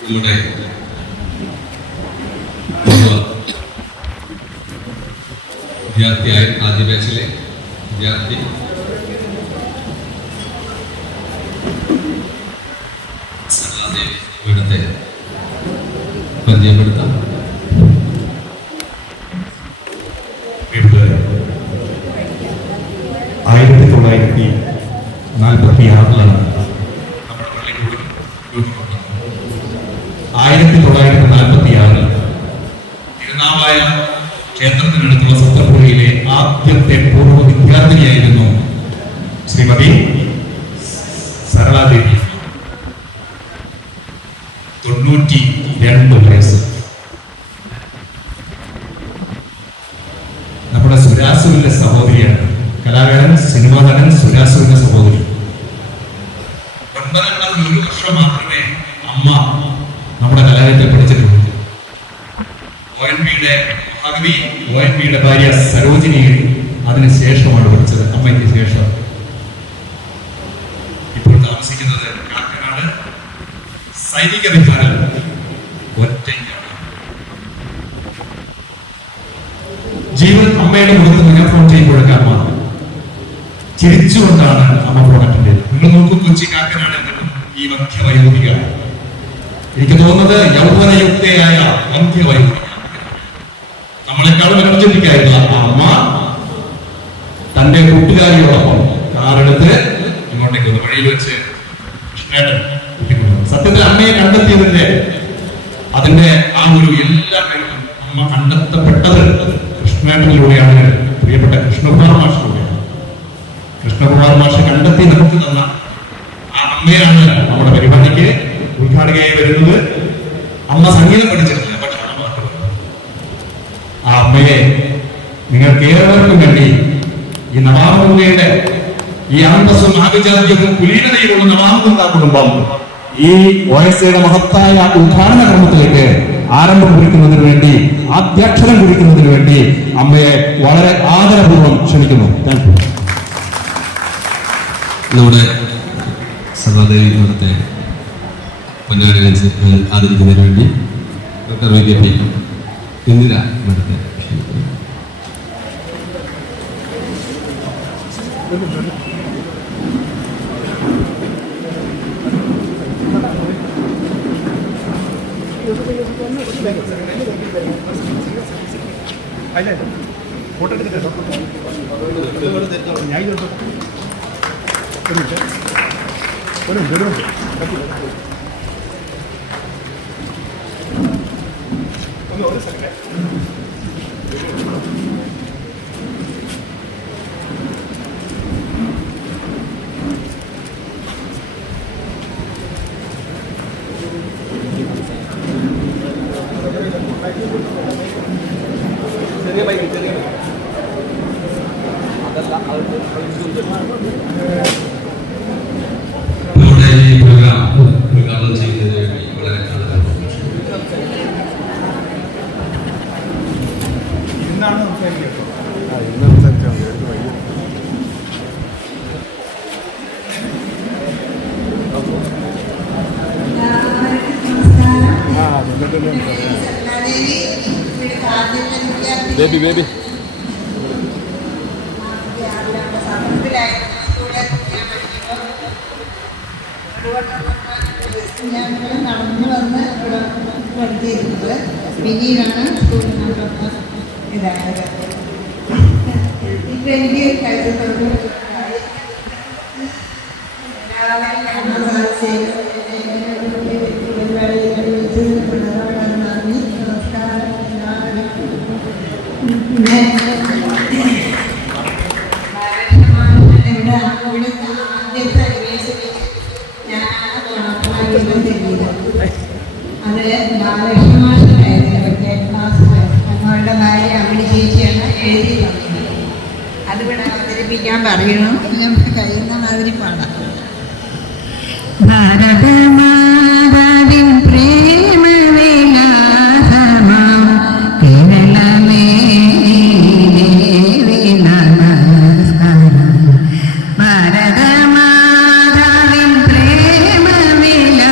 നമ്മുടെ വിദ്യാർത്ഥിയായ ആദ്യ ബാച്ചിലെ വിദ്യാർത്ഥി സരളാദേവി ഇവിടുത്തെ പരിചയപ്പെടുത്താം. 1946 1946 തിരുനാവായ ക്ഷേത്രത്തിനടുത്തുള്ള സപ്തപുരിയിലെ ആദ്യത്തെ പൂർവ്വ വിദ്യാർത്ഥിനിയായിരുന്നു ശ്രീമതി സരളാദേവി. 92 വയസ്സ്. നമ്മുടെ സുരാസുവിന്റെ സഹോദരിയാണ്. കലാകാരൻ, സിനിമാ നടൻ സുരാസുവിന്റെ സഹോദരി. 9 ക്ലാസ്സിൽ 1 വർഷം മാത്രമേ അമ്മ നമ്മുടെ കലാലയത്തിൽ പഠിച്ചിട്ടുള്ളൂ. ONVയുടെ ഭാര്യ സരോജിനി അതിനുശേഷമാണ് പഠിച്ചത്, അമ്മയ്ക്ക് ശേഷം. ഇപ്പോൾ താമസിക്കുന്നത് കാക്കനാട് സൈനിക വിഹാരം ഒറ്റയ്ക്കാണ്. ജീവൻ അമ്മയുടെ മുഖത്ത് മൈക്രോഫോൺ ചെയ്യുമ്പോഴൊക്കെ അമ്മ ചിരിച്ചുകൊണ്ടാണ് അമ്മ ഫോണറ്റിന്റെ. നിങ്ങൾ നോക്കൂ, കൊച്ചി കാക്കനാട് എന്നിട്ടും ഈ വന്ധ്യവയോധിക, എനിക്ക് തോന്നുന്നത് യൗവനയുക്തയായ വന്ധ്യവയോധിക, നമ്മളെക്കാളും എനർജറ്റിക് ആയിട്ടുള്ള ആ അമ്മ തന്റെ കൂട്ടുകാരിയോടൊപ്പം കാറെടുത്ത് ഇങ്ങോട്ടേക്ക് ഒന്ന് വഴിയിൽ വെച്ച് കൃഷ്ണേട്ടൻ. സത്യത്തിൽ അമ്മയെ കണ്ടെത്തിയതിന്റെ അതിന്റെ ആ ഒരു എല്ലാ കാര്യങ്ങളും അമ്മ കണ്ടെത്തപ്പെട്ടത് കൃഷ്ണേട്ടനിലൂടെയാണ്, പ്രിയപ്പെട്ട കൃഷ്ണകുമാർ മാഷിലൂടെയാണ്. കൃഷ്ണകുമാർ മാഷ് കണ്ടെത്തി നമുക്ക് തന്ന ആ അമ്മയാണ് നമ്മുടെ പരിപാടിക്ക് ഉദ്ഘാടകയായി വരുന്നത്. അമ്മ സംഗീതം പഠിച്ചിട്ടില്ല, പക്ഷെ ആ അമ്മയെ നിങ്ങൾക്ക് ഏവർക്കും വേണ്ടി ഈ നവാമുഖയുടെ ഈ അന്തസ്സും ആഭിജാത്യവും കുലീനതയിലുള്ള നവാമുഖ കുടുംബം ഈ OSAയുടെ മഹത്തായ ഉദ്ഘാടന ക്രമത്തിലേക്ക് ആരംഭം കുറിക്കുന്നതിന് വേണ്ടി, ആദ്യാക്ഷരം കുറിക്കുന്നതിന് വേണ്ടി അമ്മയെ വളരെ ആദരപൂർവ്വം ക്ഷണിക്കുന്നു. Thank you. നമ്മുടെ സദാദേവി ഇവിടുത്തെ പൊന്നാടി ആദരിക്കുന്നതിന് വേണ്ടി ഡോക്ടർ VKP ഇന്ദിര ഇവിടുത്തെ ഫോട്ടോ എടുത്തിട്ടോ ഞാൻ ഒരു സെക്കൻഡ്. ചെറിയ ബൈക്ക് അതല്ല നമ്മുടെ ഈ പ്രോഗ്രാം ഉദ്ഘാടനം ചെയ്യുന്നതിന് വേണ്ടി വളരെ എന്താണ് സംസാരിക്കുന്നത്? ബേബി ബേബി നടന്നു വന്ന് ഇവിടെ പഠിച്ചിരുന്നത്. പിന്നീടാണ് സ്കൂളിൽ ഇതായത്. ഇപ്പം എനിക്ക് കഴിച്ചിട്ടുണ്ട് നന്ദി, നമസ്കാരം എല്ലാവർക്കും. ഇവിടെ ആദ്യത്തെ അനിവേഴ്സറി ഞാനാണ് അത് ബാലകൃഷ്ണ മാഷായിരുന്നു. 8ാം ക്ലാസ് ഞങ്ങളുടെ ഭാര്യ അമ്മണി ചേച്ചിയാണ് എഴുതി തന്നത്. അതിവിടെ അവതരിപ്പിക്കാൻ പറയണം, നമുക്ക് കഴിയുന്ന മാതിരി പാടാം. ഭാരതമാതാവിൻ പ്രേമവിലാസമാം കേരളമേ നമസ്കാരം. ഭാരതമാതാവിൻ പ്രേമവിലാസമാം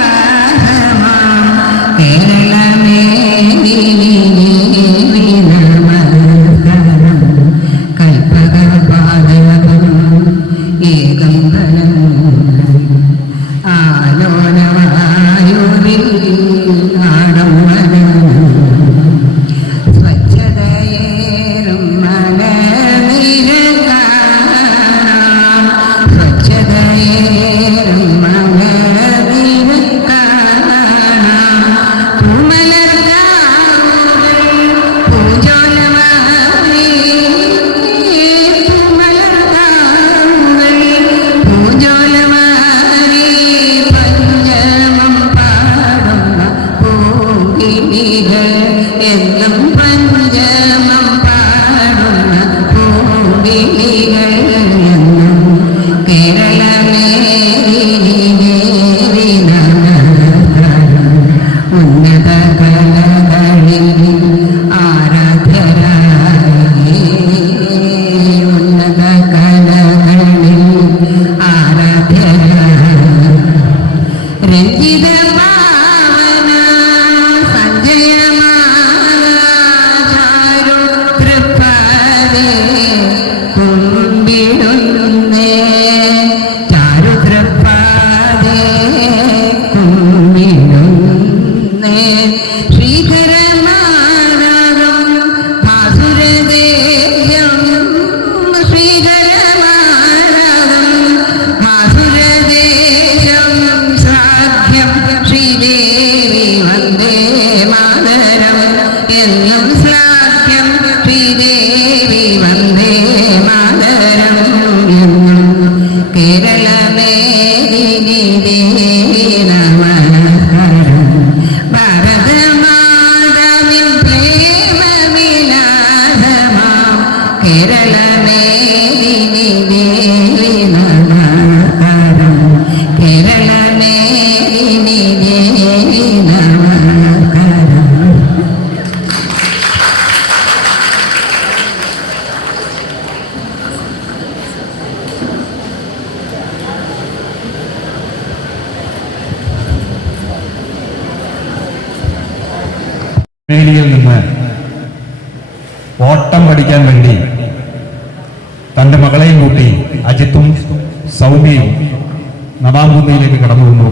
ശ്രീധരമാരാഗം ഭാസുരദേഹം ശ്രീധരമാരാഗം ഭാസുരദേഹം ശ്രാദ്ധ്യം ശ്രീദേവി വന്ദേ മാതരം എന്നും ശ്ലാഘ്യം ശ്രീദേവി വന്ദേ മാതരം എന്നും കേരളമേദിനി ദേവി നമസ്കാരം ഭാരതമാതാവിൻ പ്രേമവിലാസമാം കേരളമേദിനി ദേവി നമസ്കാരം കേരളമേദിനി ദേവി നമസ്കാരം. വേലിയിൽ നിന്ന് ഓട്ടം പഠിക്കാൻ വേണ്ടി തന്റെ മകളെയും കൂട്ടി അജിത്തും സൗമ്യയും നവാംകുന്നിയിലേക്ക് കടന്നു വന്നു.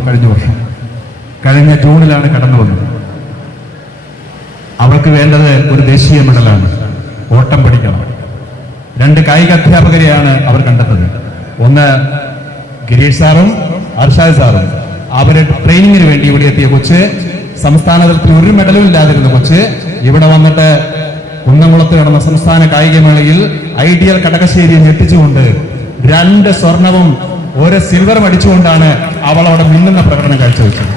കഴിഞ്ഞ ജൂണിലാണ് കടന്നു വന്നത്. അവൾക്ക് വേണ്ടത് ഒരു ദേശീയ മെഡലാണ്. ഓട്ടം പഠിക്കണം. 2 കായിക അധ്യാപകരെയാണ് അവർ കണ്ടെത്തത്. ഒന്ന് ഗിരീഷ് സാറും അർഷാദ് സാറും. അവര് ട്രെയിനിങ്ങിന് വേണ്ടി ഇവിടെ എത്തിയ കൊച്ച്, സംസ്ഥാന തലത്തിൽ ഒരു മെഡലും ഇല്ലാതിരുന്ന കൊച്ച് ഇവിടെ വന്നിട്ട് കുന്നംകുളത്ത് നടന്ന സംസ്ഥാന കായികമേളയിൽ ഐഡിയൽ കടകശ്ശേരിയെ ഞെട്ടിച്ചുകൊണ്ട് 2 സ്വർണവും 1 സിൽവറും അടിച്ചുകൊണ്ടാണ് അവൾ അവിടെ മിന്നുന്ന പ്രകടനം കാഴ്ചവെച്ചത്.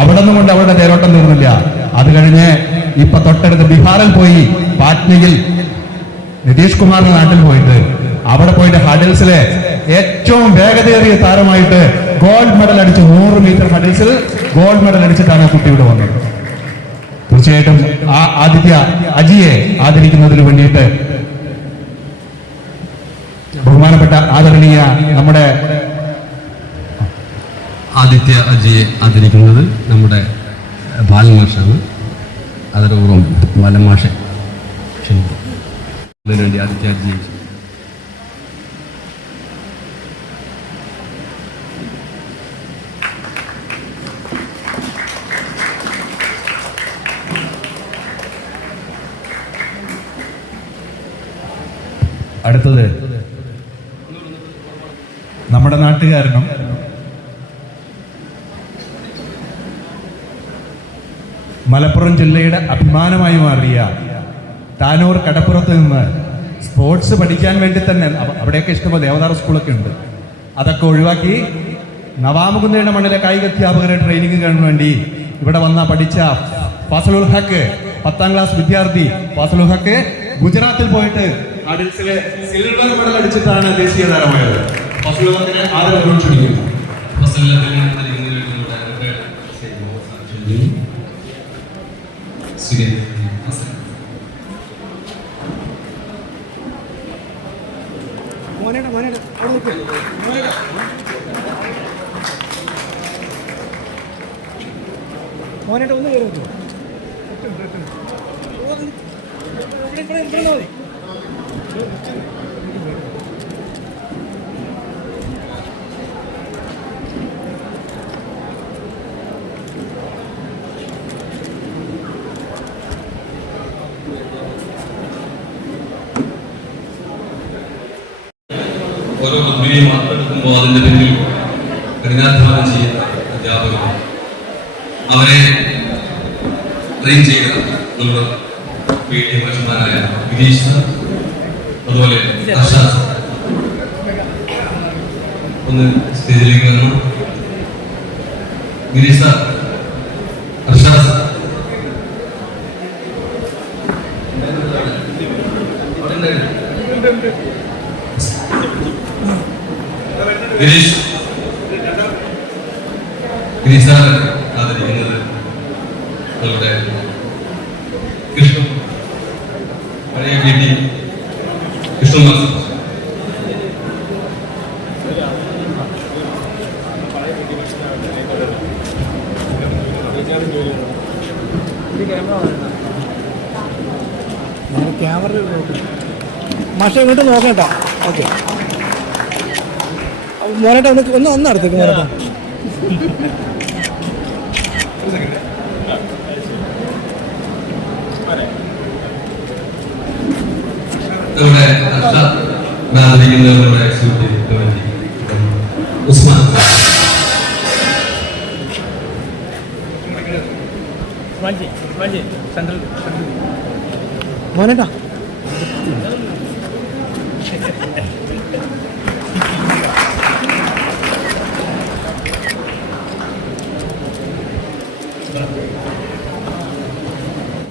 അവിടെ നിന്നുകൊണ്ട് അവളുടെ തേരോട്ടം തീർന്നില്ല. അത് കഴിഞ്ഞ് ഇപ്പൊ തൊട്ടടുത്ത് ബീഹാറിൽ പോയി, പാറ്റ്നയിൽ നിതീഷ് കുമാറിന്റെ നാട്ടിൽ പോയിട്ട് അവിടെ പോയിട്ട് ഹഡിൽസിലെ ഏറ്റവും വേഗതയേറിയ താരമായിട്ട് ഗോൾഡ് മെഡൽ അടിച്ചു. 100 മീറ്റർ ഹഡിൽസിൽ ഗോൾഡ് മെഡൽ അടിച്ചിട്ടാണ് കുട്ടി ഇവിടെ വന്നത്. തീർച്ചയായിട്ടും ആ അജിയെ ആദരിക്കുന്നതിന് വേണ്ടിയിട്ട് ബഹുമാനപ്പെട്ട ആദരണീയ നമ്മുടെ ആദിത്യ അജിയെ ആദരിക്കുന്നത് നമ്മുടെ ബാലമാഷാണ്. അതോടൊപ്പം ബാലമാഷെ ക്ഷണിക്കും. അതിനുവേണ്ടി ആദിത്യ അജിയെ അടുത്തത് നമ്മുടെ നാട്ടുകാരനും മലപ്പുറം ജില്ലയുടെ അഭിമാനമായി മാറിയ താനൂർ കടപ്പുറത്ത് നിന്ന് സ്പോർട്സ് പഠിക്കാൻ വേണ്ടി തന്നെ, അവിടെയൊക്കെ ഇഷ്ടംപോലെ ദേവദാർ സ്കൂളൊക്കെ ഉണ്ട്, അതൊക്കെ ഒഴിവാക്കി നവാമുകുന്ദയുടെ മണ്ണിലെ കായിക അധ്യാപകരെ ട്രെയിനിങ്ങിന് വേണ്ടി ഇവിടെ വന്ന പഠിച്ച ഫസലുൽ ഹക്ക്, 10ാം ക്ലാസ് വിദ്യാർത്ഥി ഫസലുൽ ഹക്ക് ഗുജറാത്തിൽ പോയിട്ട് ഹഡിൽസിലെ സിൽവർ മെഡൽ അടിച്ചിട്ടാണ് ദേശീയ താരമായത്. ഫസലുൽ ഹക്കിനെ ആദരവ് ക്ഷണിക്കുന്നു. മോനേട്ടാ ഒന്ന് കയറി വെച്ചോ. ഓരോ പ്രതിഭയും വാർത്തെടുക്കുമ്പോൾ അതിന്റെ പിന്നിൽ കഠിനാധ്വാനം ചെയ്യുന്ന അധ്യാപകർ, അവരെ ട്രെയിൻ ചെയ്ത നമ്മുടെ പീഡിയ മാഷന്മാരായ ഗിരീഷ് സാർ, അതുപോലെ അർഷാദ് സാർ ഒന്ന് സ്റ്റേജിലേക്ക് വരണം. Girish sir, Arshad sir, Girish sir ആദരിക്കുന്നത് നമ്മുടെ കൃഷ്ണ പഴയ വീട്ടി കൃഷ്ണകുമാർ സാർ. ക്യാമറ മാഷ ഇങ്ങോട്ട് നോക്കട്ടോ. ഓക്കെ മോനേട്ടാ ഒന്ന് അടുത്തേക്ക് മോനേട്ടാ. നമ്മുടെ ആദരിക്കുന്ന നമ്മുടെ എക്സിക്യൂട്ടീവ് കമ്മിറ്റി ഉസ്മാൻ മോനേട്ടാ